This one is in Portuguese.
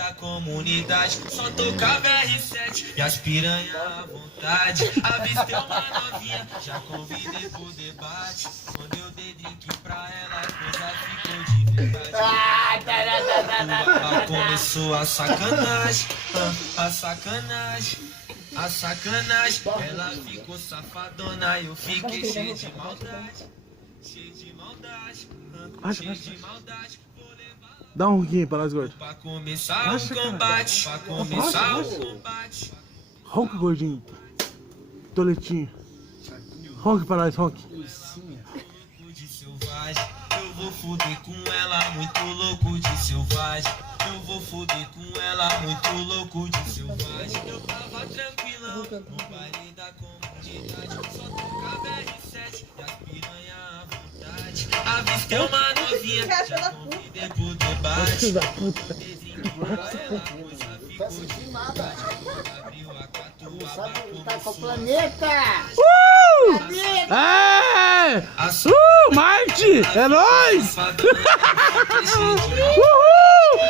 da comunidade, só tocava R7 e as piranha à vontade. Avistei uma novinha, já convidei pro debate. Quando eu dei drink pra ela, a coisa ficou de verdade. Começou a sacanagem, a sacanagem, a sacanagem. Ela ficou safadona e eu fiquei cheio de maldade. Cheio de maldade, cheio de maldade. Dá um ronquinho pra nós, gordo. Pra começar o combate, pra começar o combate. Ronca, gordinho. Toletinho. Ronque pra nós, ronque. Louco de selvagem, eu vou foder com ela, muito louco de selvagem. Eu vou foder com ela, muito louco de selvagem. Eu tava tranquilão no baile da comunidade, só tocava R7 e as piranha à vontade. Avistei uma novinha, já convidei pro debate. Filho da puta. Abriu a catuaba, Sabe onde tá com o planeta? É! Marte! É nóis! Uhul!